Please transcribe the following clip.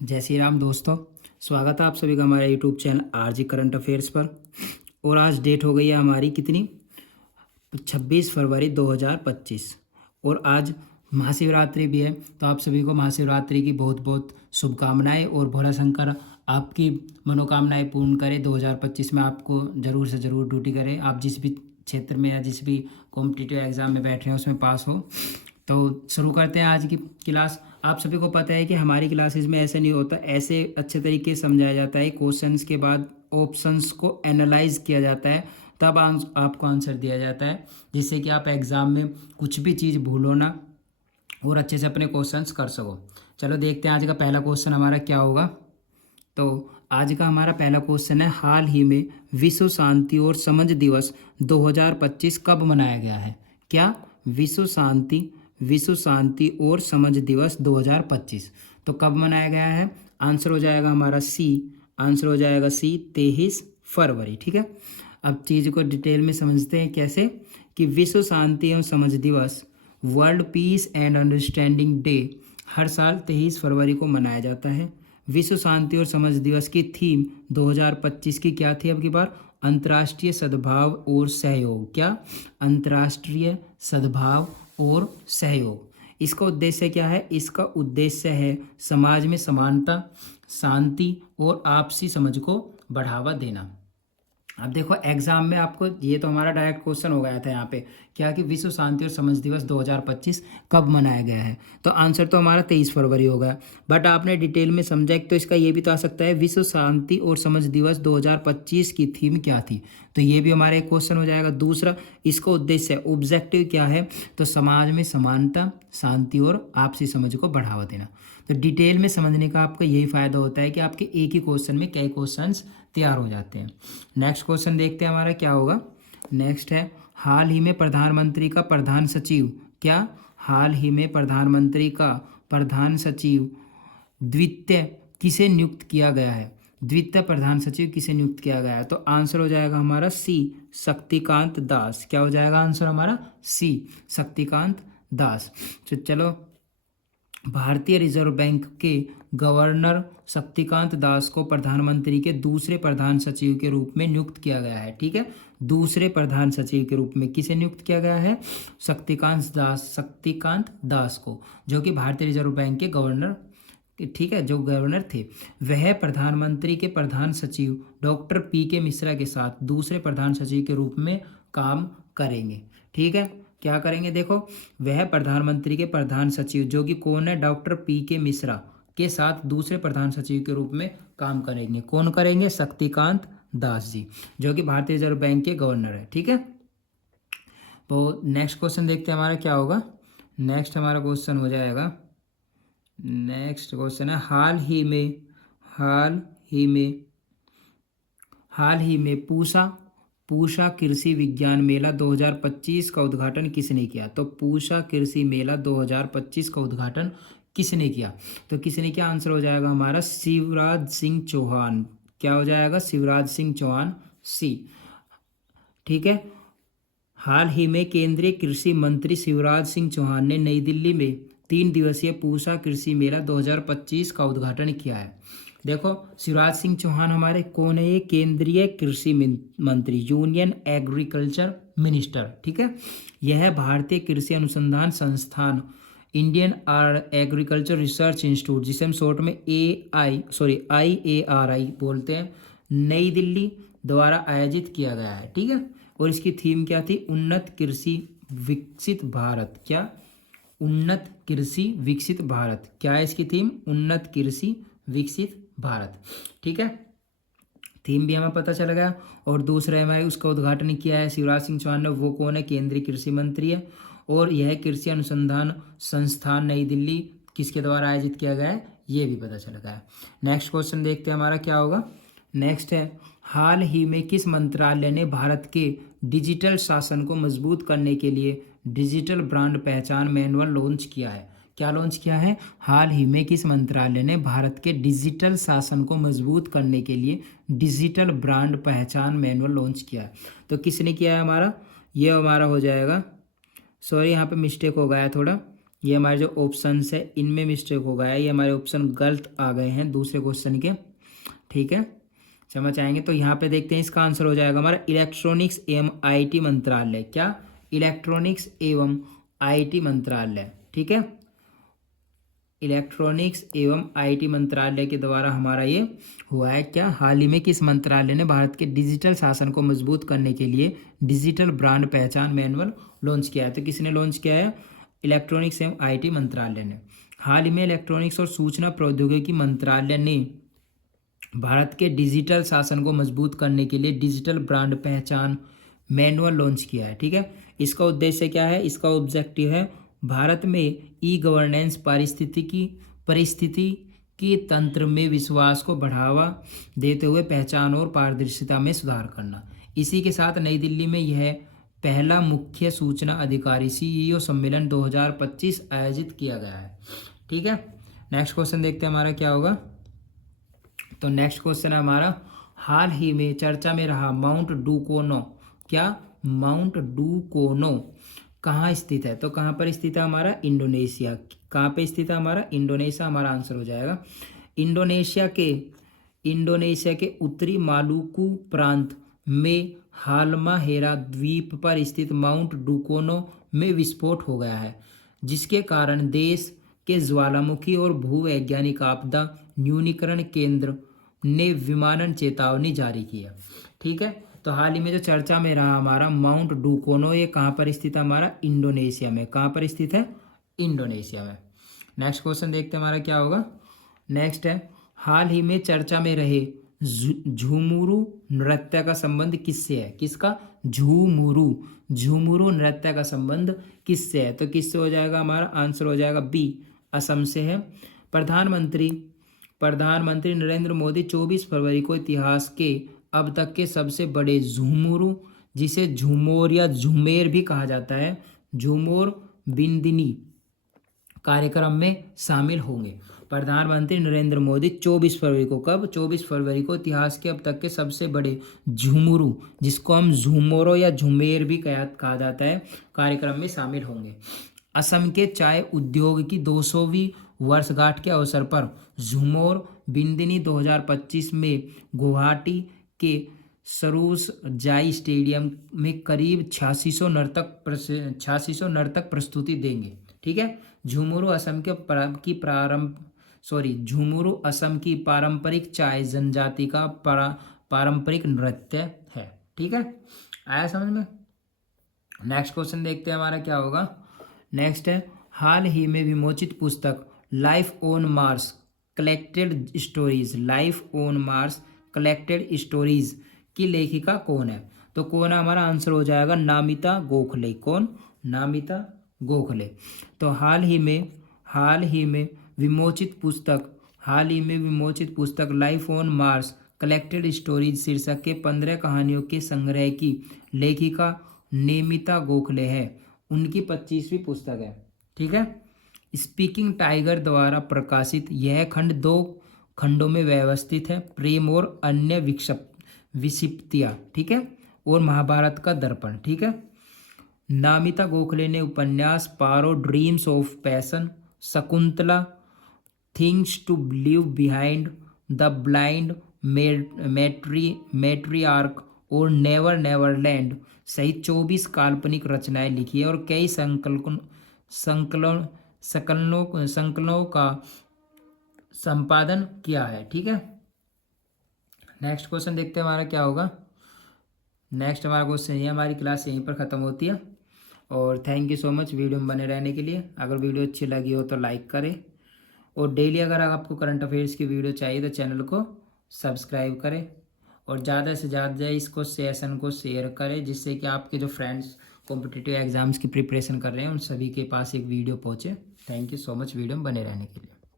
जय श्री राम दोस्तों। स्वागत है आप सभी का हमारे YouTube channel RG current affairs पर। और आज डेट हो गई है हमारी कितनी, 26 फरवरी 2025। और आज महाशिवरात्रि भी है, तो आप सभी को महाशिवरात्रि की बहुत बहुत शुभकामनाएं। और भोला शंकर आपकी मनोकामनाएं पूर्ण करे। 2025 में आपको ज़रूर से ज़रूर ड्यूटी करे, आप जिस भी क्षेत्र में या जिस भी कॉम्पिटिटिव एग्ज़ाम में बैठ रहे हैं उसमें पास हो। तो शुरू करते हैं आज की क्लास। आप सभी को पता है कि हमारी क्लासेस में ऐसे नहीं होता, ऐसे अच्छे तरीके से समझाया जाता है। क्वेश्चंस के बाद ऑप्शंस को एनालाइज किया जाता है, तब आपको आंसर दिया जाता है, जिससे कि आप एग्ज़ाम में कुछ भी चीज़ भूलो ना और अच्छे से अपने क्वेश्चंस कर सको। चलो देखते हैं आज का पहला क्वेश्चन हमारा क्या होगा। तो आज का हमारा पहला क्वेश्चन है, हाल ही में विश्व शांति और समझ दिवस 2025 कब मनाया गया है? क्या विश्व शांति और समझ दिवस 2025 तो कब मनाया गया है? आंसर हो जाएगा हमारा सी। आंसर हो जाएगा सी, 23 फरवरी। ठीक है, अब चीज़ को डिटेल में समझते हैं कैसे। कि विश्व शांति एवं समझ दिवस, world peace and understanding day, हर साल 23 फरवरी को मनाया जाता है। विश्व शांति और समझ दिवस की थीम 2025 की क्या थी? अब की बार अंतर्राष्ट्रीय सद्भाव और सहयोग। क्या? अंतर्राष्ट्रीय सद्भाव और सहयोग। इसका उद्देश्य क्या है? इसका उद्देश्य है समाज में समानता, शांति और आपसी समझ को बढ़ावा देना। अब देखो एग्जाम में आपको, ये तो हमारा डायरेक्ट क्वेश्चन हो गया था यहाँ पे, क्या कि विश्व शांति और समझ दिवस 2025 कब मनाया गया है? तो आंसर तो हमारा 23 फरवरी होगा। बट आपने डिटेल में समझा एक, तो इसका ये भी तो आ सकता है, विश्व शांति और समझ दिवस 2025 की थीम क्या थी? तो ये भी हमारा एक क्वेश्चन हो जाएगा। दूसरा, इसका उद्देश्य, ऑब्जेक्टिव क्या है? तो समाज में समानता, शांति और आपसी समझ को बढ़ावा देना। तो डिटेल में समझने का आपका यही फायदा होता है कि आपके एक ही क्वेश्चन में कई क्वेश्चंस तैयार हो जाते हैं। नेक्स्ट क्वेश्चन देखते हैं हमारा क्या होगा। नेक्स्ट है, हाल ही में प्रधानमंत्री का प्रधान सचिव, क्या? हाल ही में प्रधानमंत्री का प्रधान सचिव द्वितीय किसे नियुक्त किया गया है? द्वितीय प्रधान सचिव किसे नियुक्त किया गया है? तो आंसर हो जाएगा हमारा सी, शक्तिकांत दास। क्या हो जाएगा आंसर हमारा? सी, शक्तिकांत दास। तो चलो, भारतीय रिजर्व बैंक के गवर्नर शक्तिकांत दास को प्रधानमंत्री के दूसरे प्रधान सचिव के रूप में नियुक्त किया गया है। ठीक है, दूसरे प्रधान सचिव के रूप में किसे नियुक्त किया गया है? शक्तिकांत दास को, जो कि भारतीय रिजर्व बैंक के गवर्नर, ठीक है, जो गवर्नर थे। वह प्रधानमंत्री के प्रधान सचिव डॉक्टर पी.के. मिश्रा के साथ दूसरे प्रधान सचिव के रूप में काम करेंगे। ठीक है, क्या करेंगे? देखो, वह प्रधानमंत्री के प्रधान सचिव, जो कि कौन है? Doctor PK. मिश्रा के साथ दूसरे प्रधान सचिव के रूप में काम करेंगे। कौन करेंगे? शक्तिकांत दास जी, जो कि भारतीय रिजर्व बैंक के गवर्नर है। ठीक है, तो नेक्स्ट क्वेश्चन देखते हैं हमारा क्या होगा। नेक्स्ट हमारा क्वेश्चन हो जाएगा, नेक्स्ट क्वेश्चन है, हाल ही में पूषा कृषि विज्ञान मेला 2025 का उद्घाटन किसने किया? तो पूषा कृषि मेला 2025 का उद्घाटन किसने किया? तो किसने किया? आंसर हो जाएगा हमारा शिवराज सिंह चौहान। क्या हो जाएगा? शिवराज सिंह चौहान, सी। ठीक है, हाल ही में केंद्रीय कृषि मंत्री शिवराज सिंह चौहान ने नई दिल्ली में 3 दिवसीय पूषा कृषि मेला 2025 का उद्घाटन किया है। देखो, शिवराज सिंह चौहान हमारे कौन है? ये केंद्रीय कृषि मंत्री, यूनियन एग्रीकल्चर मिनिस्टर। ठीक है, यह भारतीय कृषि अनुसंधान संस्थान, इंडियन एग्रीकल्चर रिसर्च इंस्टीट्यूट, जिसे हम शॉर्ट में IARI बोलते हैं, नई दिल्ली द्वारा आयोजित किया गया है। ठीक है, और इसकी थीम क्या थी? उन्नत कृषि विकसित भारत। क्या? उन्नत कृषि विकसित भारत। क्या है इसकी थीम? उन्नत कृषि विकसित भारत। ठीक है, थीम भी हमें पता चल गया। और दूसरा हमारे उसका उद्घाटन किया है शिवराज सिंह चौहान ने, वो कौन है? केंद्रीय कृषि मंत्री है। और यह कृषि अनुसंधान संस्थान नई दिल्ली किसके द्वारा आयोजित किया गया है? ये भी पता चल गया। नेक्स्ट क्वेश्चन देखते हैं हमारा क्या होगा। नेक्स्ट है, हाल ही में किस मंत्रालय ने भारत के डिजिटल शासन को मजबूत करने के लिए डिजिटल ब्रांड पहचान मैनुअल लॉन्च किया है? क्या लॉन्च किया है? हाल ही में किस मंत्रालय ने भारत के डिजिटल शासन को मजबूत करने के लिए डिजिटल ब्रांड पहचान मैनुअल लॉन्च किया है? तो किसने किया है हमारा? ये हमारा हो जाएगा, सॉरी यहाँ पे मिस्टेक हो गया है थोड़ा, ये हमारे जो ऑप्शन है इनमें मिस्टेक हो गया है, ये हमारे ऑप्शन गलत आ गए हैं दूसरे क्वेश्चन के, ठीक है, समझ आएंगे। तो यहाँ पे देखते हैं इसका आंसर हो जाएगा हमारा इलेक्ट्रॉनिक्स एवं आईटी मंत्रालय। क्या? इलेक्ट्रॉनिक्स एवं आईटी मंत्रालय, ठीक है, इलेक्ट्रॉनिक्स एवं आईटी मंत्रालय के द्वारा हमारा ये हुआ है। क्या? हाल ही में किस मंत्रालय ने भारत के डिजिटल शासन को मजबूत करने के लिए डिजिटल ब्रांड पहचान मैनुअल लॉन्च किया है? तो किसने लॉन्च किया है? इलेक्ट्रॉनिक्स एवं आईटी मंत्रालय ने। हाल ही में इलेक्ट्रॉनिक्स और सूचना प्रौद्योगिकी मंत्रालय ने भारत के डिजिटल शासन को मजबूत करने के लिए डिजिटल ब्रांड पहचान मैनुअल लॉन्च किया है, ठीक है। इसका उद्देश्य क्या है? इसका ऑब्जेक्टिव है भारत में ई गवर्नेंस परिस्थिति तंत्र में विश्वास को बढ़ावा देते हुए पहचान और पारदर्शिता में सुधार करना। इसी के साथ नई दिल्ली में यह पहला मुख्य सूचना अधिकारी सीईओ सम्मेलन 2025 आयोजित किया गया है, ठीक है। नेक्स्ट क्वेश्चन देखते हैं हमारा क्या होगा। तो नेक्स्ट क्वेश्चन है हमारा, हाल ही में चर्चा में रहा माउंट डूकोनो। क्या? माउंट डूकोनो कहाँ स्थित है? तो कहाँ पर स्थित है? हमारा इंडोनेशिया। कहाँ पे स्थित है? हमारा इंडोनेशिया हमारा आंसर हो जाएगा। इंडोनेशिया के उत्तरी मालुकू प्रांत में हाल्माहेरा द्वीप पर स्थित माउंट डूकोनो में विस्फोट हो गया है, जिसके कारण देश के ज्वालामुखी और भूवैज्ञानिक आपदा न्यूनीकरण केंद्र ने विमानन चेतावनी जारी किया, ठीक है। तो हाल ही में जो चर्चा में रहा हमारा माउंट डूकोनो, ये कहाँ पर स्थित है? हमारा इंडोनेशिया में। कहाँ पर स्थित है? इंडोनेशिया में। नेक्स्ट क्वेश्चन देखते हैं हमारा क्या होगा। नेक्स्ट है, हाल ही में चर्चा में रहे झूमुरू नृत्य का संबंध किससे है? किसका? झूमुरू नृत्य का संबंध किससे है? तो किससे हो जाएगा? हमारा आंसर हो जाएगा बी, असम से है। प्रधानमंत्री नरेंद्र मोदी 24 फरवरी को इतिहास के अब तक के सबसे बड़े झूमुरू, जिसे झूमोर या झूमेर भी कहा जाता है, झूमोर बिंदिनी कार्यक्रम में शामिल होंगे। प्रधानमंत्री नरेंद्र मोदी 24 फरवरी को, कब? 24 फरवरी को इतिहास के अब तक के सबसे बड़े झूमुरू, जिसको हम झूमोरो या झूमेर भी कहा जाता है, कार्यक्रम में शामिल होंगे। असम के चाय उद्योग की 200वीं वर्षगांठ के अवसर पर झूमोर बिंदिनी 2025 में गुवाहाटी के सरूस जाई स्टेडियम में करीब 8600 नर्तक प्रस्तुति देंगे, ठीक है। झूमुरू असम की पारंपरिक चाय जनजाति का पारंपरिक नृत्य है, ठीक है। आया समझ में? नेक्स्ट क्वेश्चन देखते हैं हमारा क्या होगा। नेक्स्ट है, हाल ही में विमोचित पुस्तक life on Mars collected stories की लेखिका कौन है? तो कौन है? हमारा आंसर हो जाएगा नामिता गोखले। कौन? नामिता गोखले। तो हाल ही में विमोचित पुस्तक life on Mars collected stories शीर्षक के 15 कहानियों के संग्रह की लेखिका नामिता गोखले है। उनकी 25वीं पुस्तक है, ठीक है। स्पीकिंग टाइगर द्वारा प्रकाशित यह खंड 2 खंडों में व्यवस्थित है, प्रेम और अन्य विक्षिप्तियाँ, ठीक है, और महाभारत का दर्पण, ठीक है। नामिता गोखले ने उपन्यास Paro dreams of passion, Shakuntala, things to leave behind, the blind matriarch और नेवर नेवरलैंड सहित 24 काल्पनिक रचनाएं लिखी है और कई संकलनों का संपादन किया है, ठीक है। नेक्स्ट क्वेश्चन देखते हैं हमारा क्या होगा। नेक्स्ट हमारा क्वेश्चन ये, हमारी क्लास यहीं पर ख़त्म होती है और thank you so much video में बने रहने के लिए। अगर वीडियो अच्छी लगी हो तो लाइक करें और डेली अगर आपको करंट अफेयर्स की वीडियो चाहिए तो चैनल को सब्सक्राइब करें और ज़्यादा से ज़्यादा इसको सेशन को शेयर करें, जिससे कि आपके जो फ्रेंड्स कॉम्पिटिटिव एग्जाम्स की प्रिपरेशन कर रहे हैं उन सभी के पास एक वीडियो पहुँचे। Thank you so much video में बने रहने के लिए।